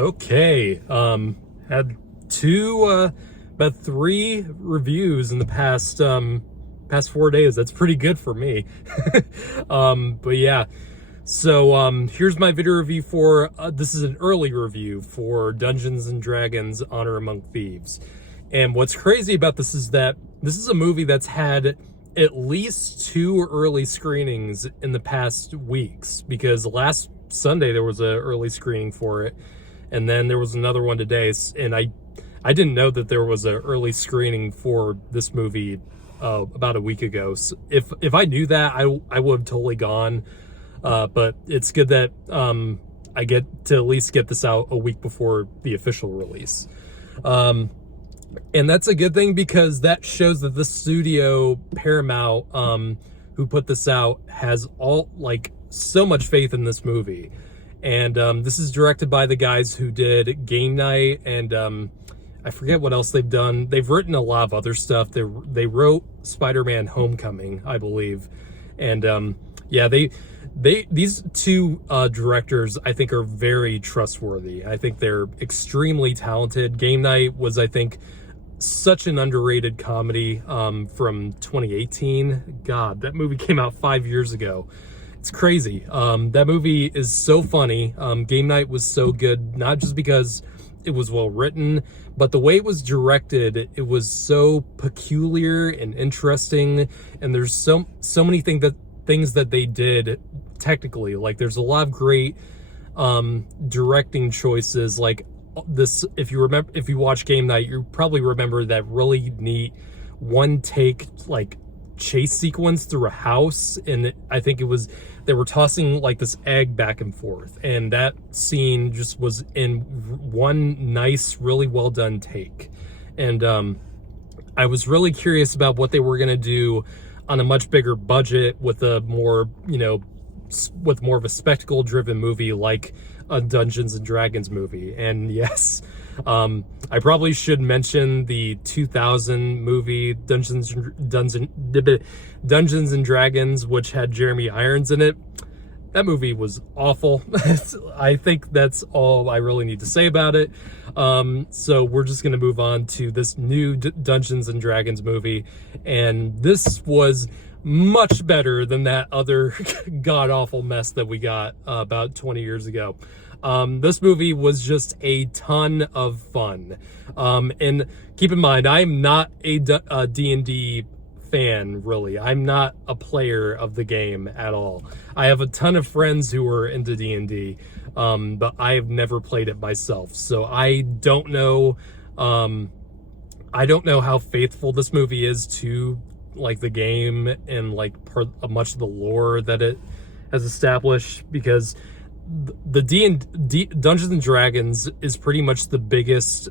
Okay, had about three reviews in the past 4 days. That's pretty good for me. But yeah, so here's my video review for, this is an early review for Dungeons and Dragons Honor Among Thieves. And what's crazy about this is that this is a movie that's had at least 2 early screenings in the past weeks, because last Sunday there was an early screening for it, and then there was another one today. And I didn't know that there was an early screening for this movie about a week ago. So if I knew that, I would have totally gone. But it's good that I get to at least get this out a week before the official release. And that's a good thing, because that shows that the studio, Paramount, who put this out, has so much faith in this movie. And this is directed by the guys who did Game Night, and I forget what else they've done. They've written a lot of other stuff. They wrote Spider-Man Homecoming, I believe. And yeah, these two directors, I think, are very trustworthy. I think they're extremely talented. Game Night was, I think, such an underrated comedy from 2018. God, that movie came out 5 years ago. It's crazy. That movie is so funny. Game Night was so good, not just because it was well written, but the way it was directed, it was so peculiar and interesting. And there's so many things that they did technically. Like, there's a lot of great directing choices. Like this, if you watch Game Night, you probably remember that really neat one take chase sequence through a house, and I think they were tossing this egg back and forth, and that scene just was in one nice, really well done take. And I was really curious about what they were going to do on a much bigger budget with a more of a spectacle driven movie like a Dungeons and Dragons movie. And yes, I probably should mention the 2000 movie Dungeons and Dragons, which had Jeremy Irons in it. That movie was awful. I think that's all I really need to say about it. So we're just going to move on to this new Dungeons and Dragons movie. And this was much better than that other god-awful mess that we got about 20 years ago. This movie was just a ton of fun. And keep in mind, I'm not a D&D fan, really. I'm not a player of the game at all. I have a ton of friends who are into D&D, but I've never played it myself. So I don't know how faithful this movie is to the game and much of the lore that it has established, because the Dungeons and Dragons is pretty much the biggest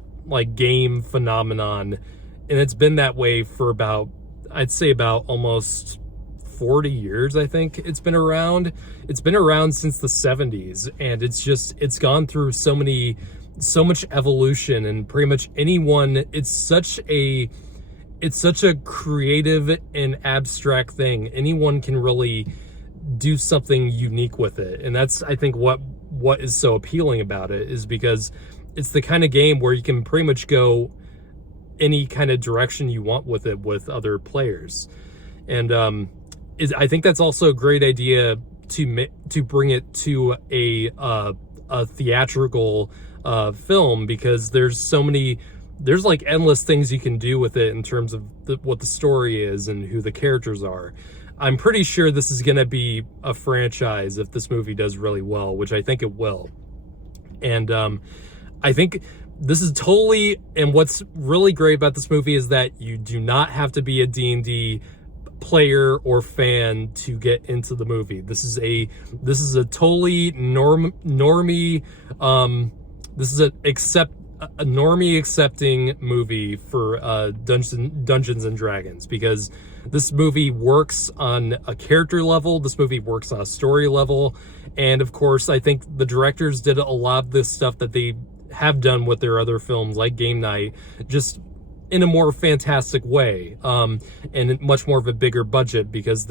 game phenomenon, and it's been that way for I'd say about almost 40 years. I think it's been around since the 70s, and it's gone through so much evolution, and pretty much anyone, it's such a creative and abstract thing. Anyone can really do something unique with it. And that's, I think, what is so appealing about it, is because it's the kind of game where you can pretty much go any kind of direction you want with it with other players. And I think that's also a great idea to bring it to a theatrical film, because there's endless things you can do with it in terms of what the story is and who the characters are. I'm pretty sure this is going to be a franchise if this movie does really well, which I think it will. And I think this is totally, and what's really great about this movie is that you do not have to be a D&D player or fan to get into the movie. This is a totally normie, this is a normie accepting movie for Dungeons and Dragons, because this movie works on a character level, this movie works on a story level, and of course I think the directors did a lot of this stuff that they have done with their other films like Game Night, just in a more fantastic way, and much more of a bigger budget, because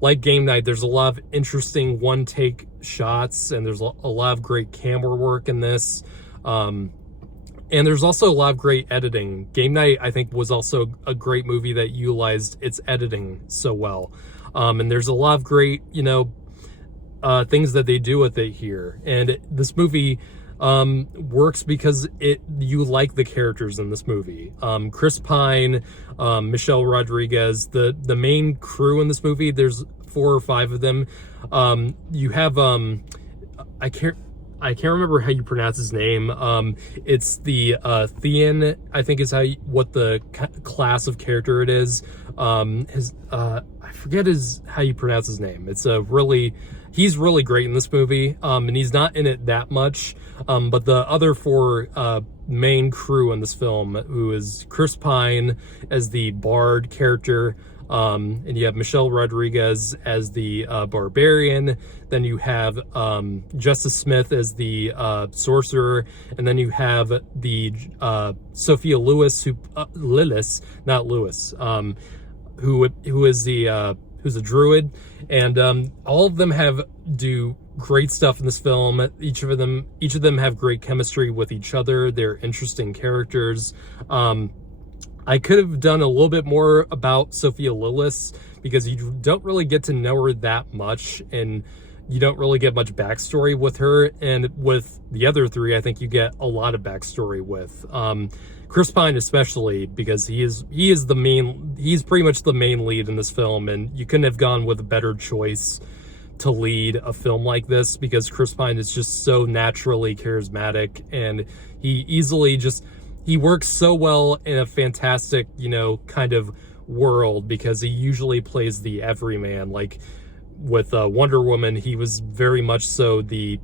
like Game Night, there's a lot of interesting one-take shots, and there's a lot of great camera work in this. And there's also a lot of great editing. Game Night, I think, was also a great movie that utilized its editing so well. And there's a lot of great, things that they do with it here. And this movie works because you like the characters in this movie. Chris Pine, Michelle Rodriguez, the main crew in this movie, there's 4 or 5 of them. You have, I can't remember how you pronounce his name. It's the Thean, I think is what the class of character it is. I forget how you pronounce his name. He's really great in this movie. And he's not in it that much. But the other 4 main crew in this film, who is Chris Pine as the bard character, and you have Michelle Rodriguez as the barbarian. Then you have Justice Smith as the sorcerer, and then you have the Sophia Lewis, Lillis, not Lewis, who's a druid, and all of them do great stuff in this film. Each of them have great chemistry with each other. They're interesting characters. I could have done a little bit more about Sophia Lillis because you don't really get to know her that much, and you don't really get much backstory with her. And with the other 3, I think you get a lot of backstory with Chris Pine, especially because he's pretty much the main lead in this film, and you couldn't have gone with a better choice to lead a film like this because Chris Pine is just so naturally charismatic, and he works so well in a fantastic, kind of world, because he usually plays the everyman. Like with Wonder Woman, he was very much so the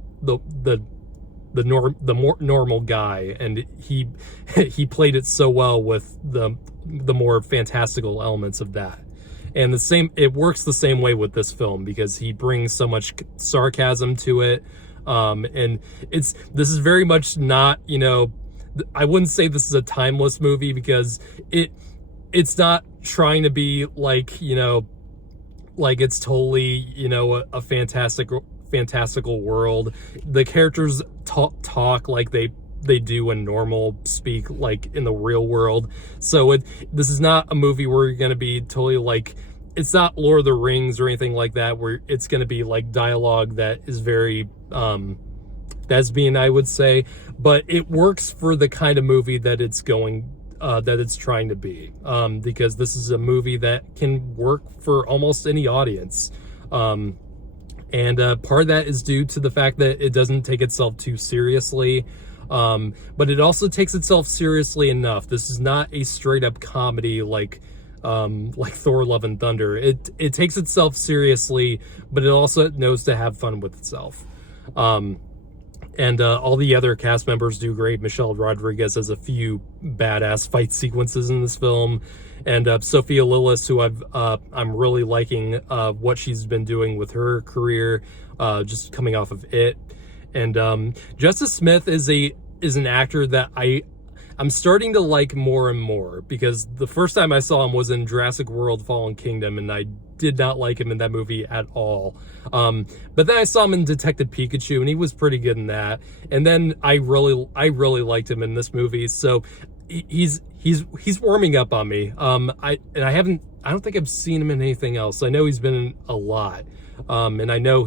more normal guy, and he played it so well with the more fantastical elements of that. And it works the same way with this film because he brings so much sarcasm to it. And this is very much not, I wouldn't say this is a timeless movie because it's not trying to be like, like it's totally, a fantastical world. The characters talk like they do in normal speak, like in the real world. So this is not a movie where you're going to be totally like, it's not Lord of the Rings or anything like that, where it's going to be like dialogue that is very, thespian, I would say, but it works for the kind of movie that it's trying to be, because this is a movie that can work for almost any audience. And part of that is due to the fact that it doesn't take itself too seriously, but it also takes itself seriously enough. This is not a straight up comedy like Thor: Love and Thunder. It takes itself seriously, but it also knows to have fun with itself. And all the other cast members do great. Michelle Rodriguez has a few badass fight sequences in this film, and Sophia Lillis, who I'm really liking what she's been doing with her career, just coming off of it. And Justice Smith is an actor that I'm starting to like more and more, because the first time I saw him was in Jurassic World: Fallen Kingdom, and I did not like him in that movie at all. But then I saw him in Detective Pikachu, and he was pretty good in that. And then I really liked him in this movie. So he's warming up on me. I don't think I've seen him in anything else. I know he's been in a lot. And I know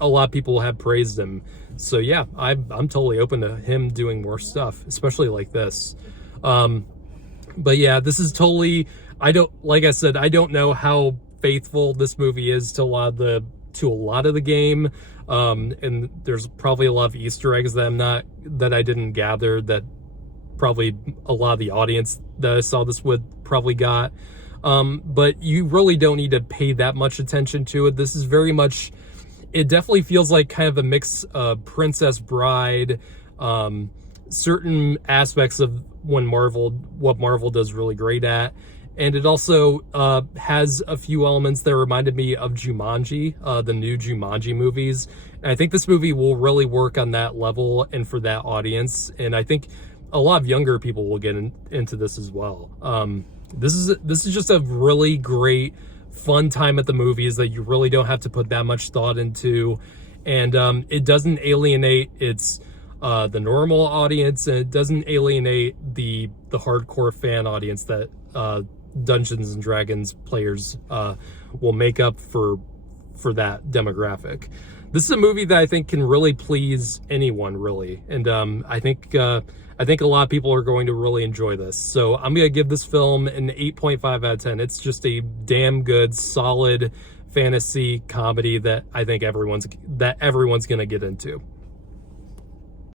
a lot of people have praised him. So yeah, I'm totally open to him doing more stuff, especially like this. But yeah, this is totally, like I said, I don't know how faithful this movie is to a lot of the game. And there's probably a lot of Easter eggs that I didn't gather, that probably a lot of the audience that I saw this with probably got. But you really don't need to pay that much attention to it. This is very much, it definitely feels like kind of a mix of Princess Bride, certain aspects of what Marvel does really great at. And it also has a few elements that reminded me of Jumanji, the new Jumanji movies. And I think this movie will really work on that level and for that audience. And I think a lot of younger people will get into this as well. This is just a really great, fun time at the movies that you really don't have to put that much thought into. And it doesn't alienate its the normal audience, and it doesn't alienate the hardcore fan audience that Dungeons and Dragons players will make up for that demographic. This is a movie that I think can really please anyone, really, and I think a lot of people are going to really enjoy this. So I'm gonna give this film an 8.5 out of 10. It's just a damn good, solid fantasy comedy that I think everyone's gonna get into.